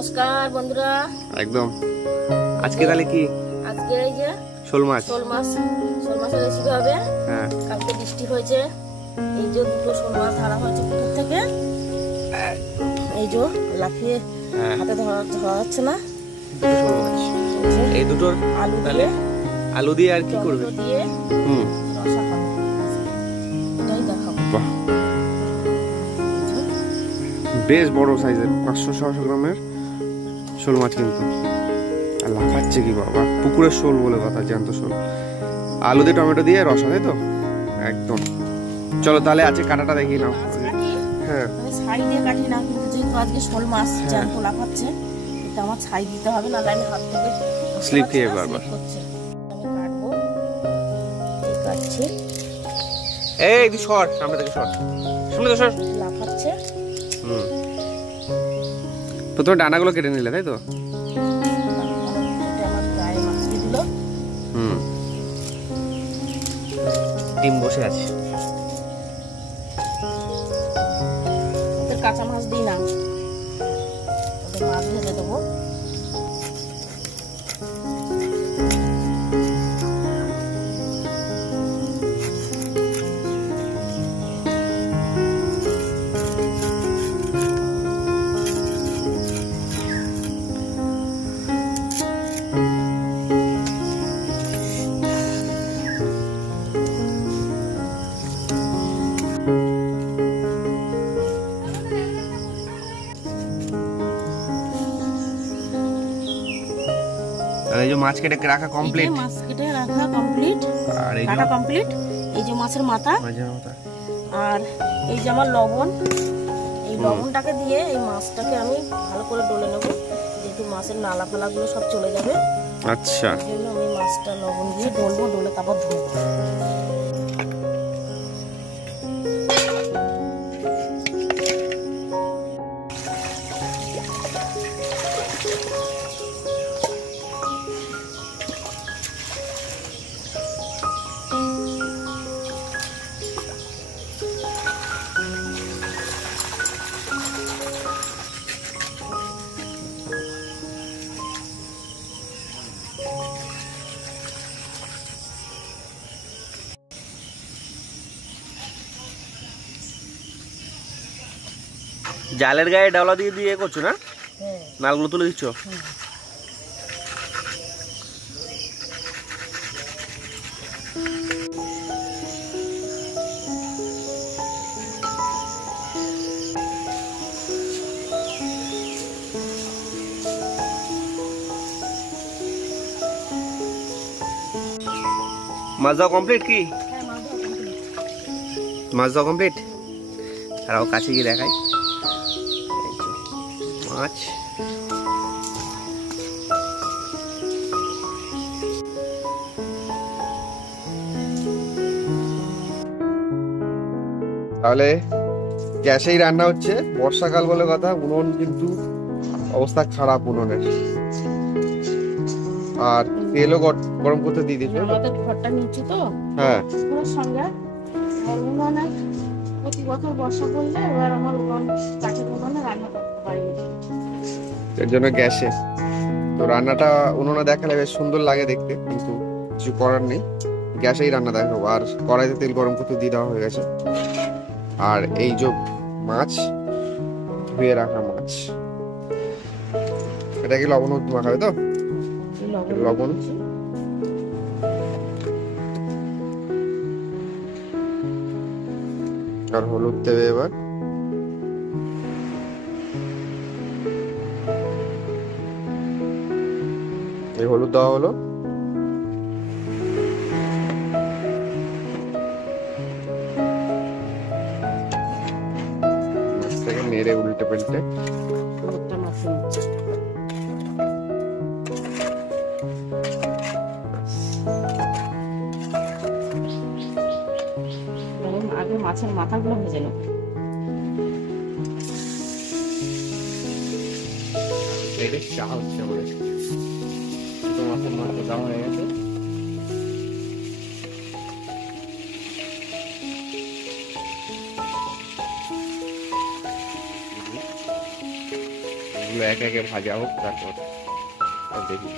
নমস্কার বন্ধুরা। একদম আজকে তাহলে কি আজকে এই যে শোল মাছের রেসিপি হবে। হ্যাঁ, কালকে বৃষ্টি হয়েছে, এই যে দুটো শোল মাছ ধরা হয়েছে পুকুর থেকে। এই যে লাফিয়ে হাতে ধরা যাচ্ছে না, শোল মাছ। এই দুটোর আলু তাহলে আলু দিয়ে আর কি করবে? দিয়ে রসা খাবো, এটাই দেখাবো। বাহ, বেশ বড় সাইজের 500-600 গ্রামের শোল মাছ কিন্তু। আর লাফাচ্ছে কি বাবা, পুকুরের শোল বলে কথা, জ্যান্ত শোল। আলু দিয়ে টমেটো দিয়ে রসা, তাই তো? একদম। চলো তাহলে আজকে কাটাটা দেখিয়ে নাও। হ্যাঁ, ছাই দিয়ে কাটি না, কিন্তু যেহেতু আজকে শোল মাছ জ্যান্ত লাফাচ্ছে, এটা আমার ছাই দিতে হবে, না তাহলে হাত থেকে স্লিপ খেয়ে বারবার। আমি কাটবো, কাটছি। এই তুই সর, সামনে থেকে সর, সামনে থেকে সর। লাফাচ্ছে। প্রথমে ডানাগুলো কেটে নিলে, তাই তো? ডিম বসে আছে। ওদের কাঁচা মাছ দিই না, ওদের মাছ ভেজে দেবো। আর এই যে মাছ কেটে রাখা কমপ্লিট, মাছ কেটে রাখা কমপ্লিট, আর এই কাটা কমপ্লিট। এই যে মাছের মাথা, আর এই যে আমার লবণ। এই লবণটাকে দিয়ে এই মাছটাকে আমি ভালো করে ডলে নেব, যেহেতু মাছের নালা ফালাগুলো সব চলে যাবে। আচ্ছা, এই জন্য আমি মাছটা লবণ দিয়ে ডলবো, ডলে তারপর ধুবো। জালের গায়ে ডালা দিয়ে দিয়ে করছো না? নালগুলো তুলে দিচ্ছ? মাছ দাও কমপ্লিট কি? মাছ দাও কমপ্লিট। আর কাছে গিয়ে দেখাই মাছ। তাহলে গ্যাসেই রান্না হচ্ছে, বর্ষাকাল বলে কথা। উনুন কিন্তু অবস্থা খারাপ উনুনের, আর তেলও গরম করতে দিয়ে দিচ্ছ। আমাদের ঘরটা নিচে তো, হ্যাঁ, পুরো সঙ্গে উনুনে প্রতি বছর বর্ষা পড়লে এবার আমার উনুন কাঠের উনুনে রান্না করতে পারি, এর জন্য গ্যাসে। তো রান্নাটা উনুনে দেখালে বেশ সুন্দর লাগে দেখতে, কিন্তু কিছু করার নেই, গ্যাসেই রান্না দেখাবো। আর কড়াইতে তেল গরম করতে দিয়ে দেওয়া হয়ে গেছে। আর এই যে মাছ, ধুয়ে রাখা মাছ, এটা কি লবণ মাখাবে তো? লবণ, আর হলুদ দেবে এবার। এই হলুদ দেওয়া হলো। মাছটাকে নেড়ে উল্টে পাল্টে আগে মাছের মাথাগুলো ভেজে নেব। চা হচ্ছে আমাদের, মাছের মাথা দেওয়া হয়ে গেছে। এগুলো একে একে ভাজা হোক, তারপর দেখি।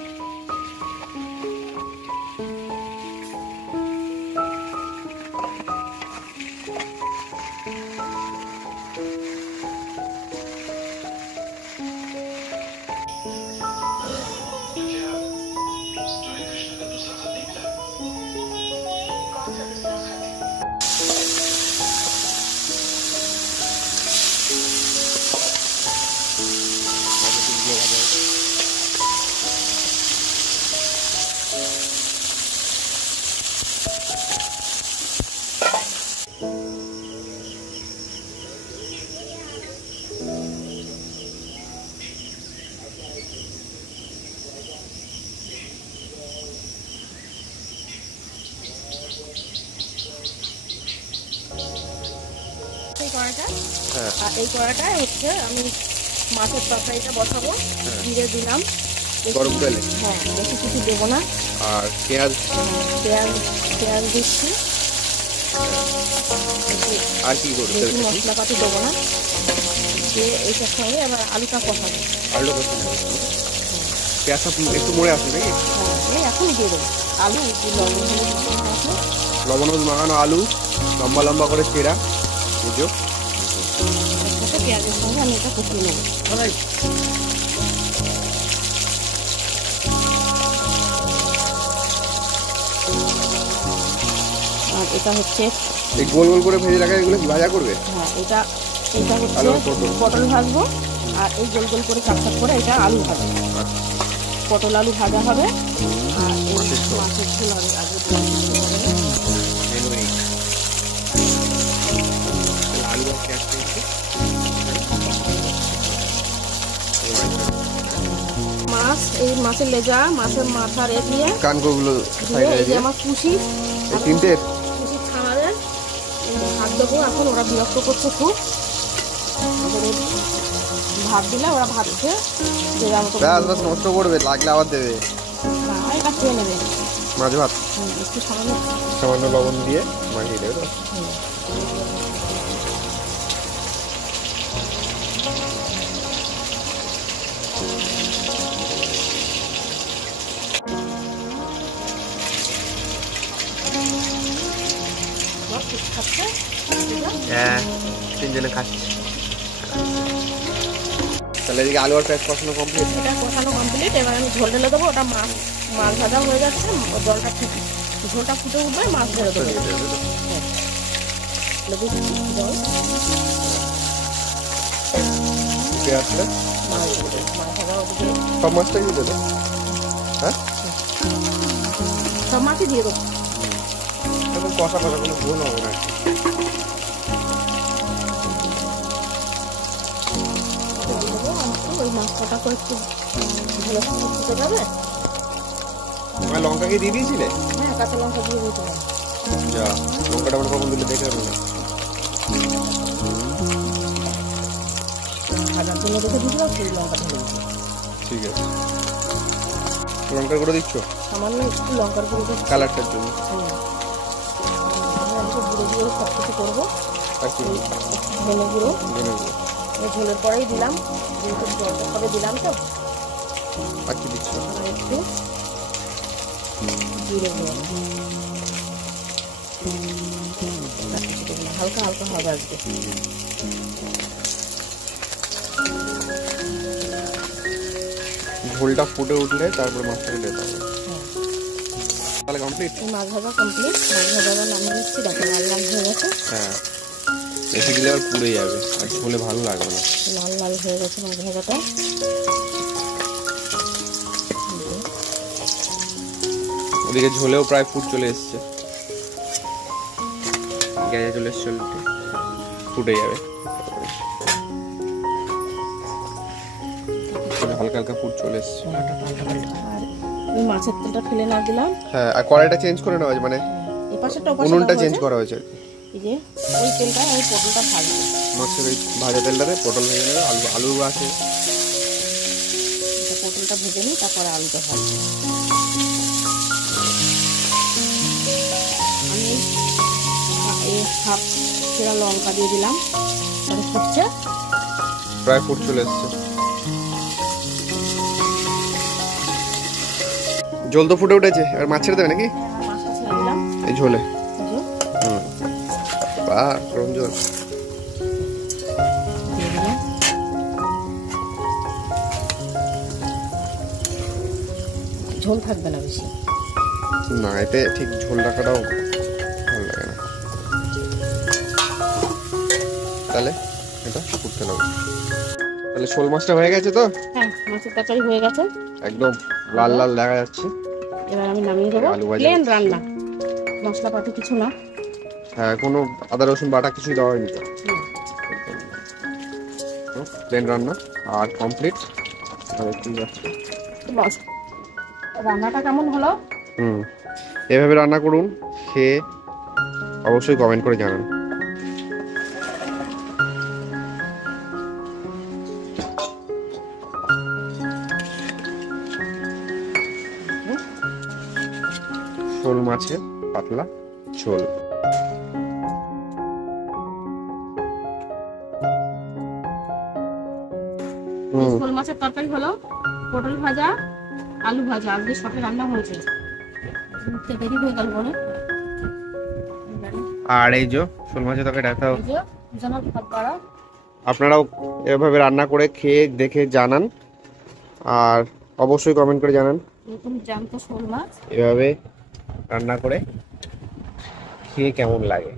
কড়াইটা, হ্যাঁ আর এই কড়াইটায় হচ্ছে আমি মাছের তরকারিটা বসাবো। জিরে দিলাম, গরম তেলে। হ্যাঁ বেশি কিছু দেবো না। আর পেঁয়াজ, পেঁয়াজ দিচ্ছি। আর কি করতে বেশি মশলাপাতি দেবো না, দিয়ে এইটার সঙ্গে আবার আলুটা কষাবো। আলু কষে নেব। পেঁয়াজটা একটু মরে আসবে নাকি? হ্যাঁ এই এখনই দিয়ে দেবো আলু, লবণ হলুদ মাখানো আলু লম্বা লম্বা করে চেরা, বুঝো পেঁয়াজের সঙ্গে আমি এটা কষিয়ে নেবো। আর এটা হচ্ছে এই গোল গোল করে ভেজে রাখা, এগুলো কি ভাজা করবে? হ্যাঁ এটা হচ্ছে পটল ভাজবো, আর এই গোল গোল করে চাপ চাপ করে এটা আলু ভাজবো। পটল আলু ভাজা হবে, আর এই মাছের ঝোল আমি আগে আলু আর পেঁয়াজ মাছ, এই মাছের লেজা, মাছের মাথার এ দিয়ে কানকোগুলো এই যে আমার কুশি তিনটের ছানাদের ভাত দেবো। এখন ওরা বিরক্ত করছে খুব, ভাত দিলে ওরা ভাত খেয়ে যে যার মতো নষ্ট করবে, লাগলে আবার দেবে। এটা খেয়ে নেবে মাছ ভাত একটু সামান্য সামান্য লবণ দিয়ে মাখিয়ে দেবে তো। হ্যাঁ তিনজনে খাচ্ছি। তাহলে এদিকে আলু আর পেঁয়াজ কষানো কমপ্লিট। এটা কষানো কমপ্লিট। এবার আমি ঝোল ঢেলে দেবো। ওটা মাছ ভাজা হয়ে যাচ্ছে, জলটা ঝোলটা ফুটে উঠবে, মাছ ঢেলে দেবো। জল পেঁয়াজটা মাছ ভাজা সব মাছটাই দিয়ে দেবে? হ্যাঁ সব মাছই দিয়ে দেবো। এখন কষা কষা কোনো ভুল হবে না। ওই মাছটা করে একটু ভালো ফুটে যাবে। লঙ্কা কি দিয়ে দিয়েছিলে? হ্যাঁ কাঁচা লঙ্কা দিয়ে দিয়েছিলাম। যা লঙ্কাটা আমরা কখন দিলে দেখে হবে না। ভাজার জন্য দেখে দিয়েছিলাম, সেই লঙ্কা ঢেলে দিচ্ছি। ঠিক আছে, লঙ্কার গুঁড়ো দিচ্ছ? সামান্য একটু লঙ্কার গুঁড়ো দিচ্ছি কালারটার জন্য। গুঁড়ো দিয়ে সব কিছু করবো। আর কি ধনে গুঁড়ো ধনে গুঁড়ো ঝোলের পরেই দিলাম, যেহেতু জলটা পরে দিলাম তো। আর কি দিচ্ছ? আর একটু জিরে গুঁড়ো, হালকা হালকা হবে আজকে। ঝোলটা ফুটে উঠলে তারপরে মাছটাকে দিতে হবে। তাহলে কমপ্লিট। মাছ ভাজা কমপ্লিট। মাছ ভাজা নামিয়ে নিচ্ছি। দেখো লাল লাল হয়ে গেছে। হ্যাঁ এসে গেলে আর পুড়ে যাবে, আর ঝোলে ভালো লাগবে না। লাল লাল হয়ে গেছে মাছ ভাজাটা। ওদিকে ঝোলেও প্রায় ফুট চলে এসছে, গ্যাসে চলে এসছে, ফুটে যাবে। হালকা হালকা ফুট চলে এসছে। আর ওই মাছের তেলটা ফেলে না দিলাম। হ্যাঁ আর কড়াইটা চেঞ্জ করে নেওয়া হয়েছে, মানে এই পাশেরটা উনুনটা চেঞ্জ করা হয়েছে। এই যে ওই তেলটা ওই পটলটা ভাজবো। মাছের ওই ভাজা তেলটাতে পটল ভেজে নেবে, আলু আছে। পটলটা ভেজে নিই, তারপরে আলুটা ভাজবো। আমি এই হাফ লঙ্কা দিয়ে দিলাম, তারপরে ফুটছে। প্রায় ফুট চলে এসছে। জল তো ফুটে উঠেছে, আর মাছ ছেড়ে দেবে নাকি এবার মাছটা ছেড়ে দিলাম। এই ঝোলে? এই যে হুম, বাহ গরম জল। দিয়ে দিলাম। ঝোল থাকবে না বেশি। না এতে ঠিক ঝোল রাখাটাও ভালো লাগে না। তাহলে এটা ফুটতে লাগবে। তাহলে শোল মাছটা হয়ে গেছে তো? হ্যাঁ, মাছের তরকারি হয়ে গেছে। একদম লাল লাল দেখা যাচ্ছে। এবার আমি নামিয়ে দেবো। আলু ভাজা প্লেন হচ্ছে। রান্না, মশলাপাতি কিছু না। হ্যাঁ, কোনো আদা রসুন বাটা কিছুই দেওয়া হয়নি তো। প্লেন রান্না আর কমপ্লিট। বাস, রান্নাটা কেমন হলো? এভাবে রান্না করুন, খেয়ে অবশ্যই কমেন্ট করে জানান। শোল মাছের পাতলা ঝোল। শোল মাছের তরকারি হলো, পটল ভাজা, আলু ভাজা, আজকে সকালে রান্না হয়েছে। উঠতে দেরি হয়ে গেল বলে। আর এই যে শোল মাছের তরকারি দেখাও। এই যে দুজনের ভাত বাড়া। আপনারাও এভাবে রান্না করে খেয়ে দেখে জানান, আর অবশ্যই কমেন্ট করে জানান এরকম জ্যান্ত শোল মাছ এভাবে রান্না করে খেয়ে কেমন লাগে।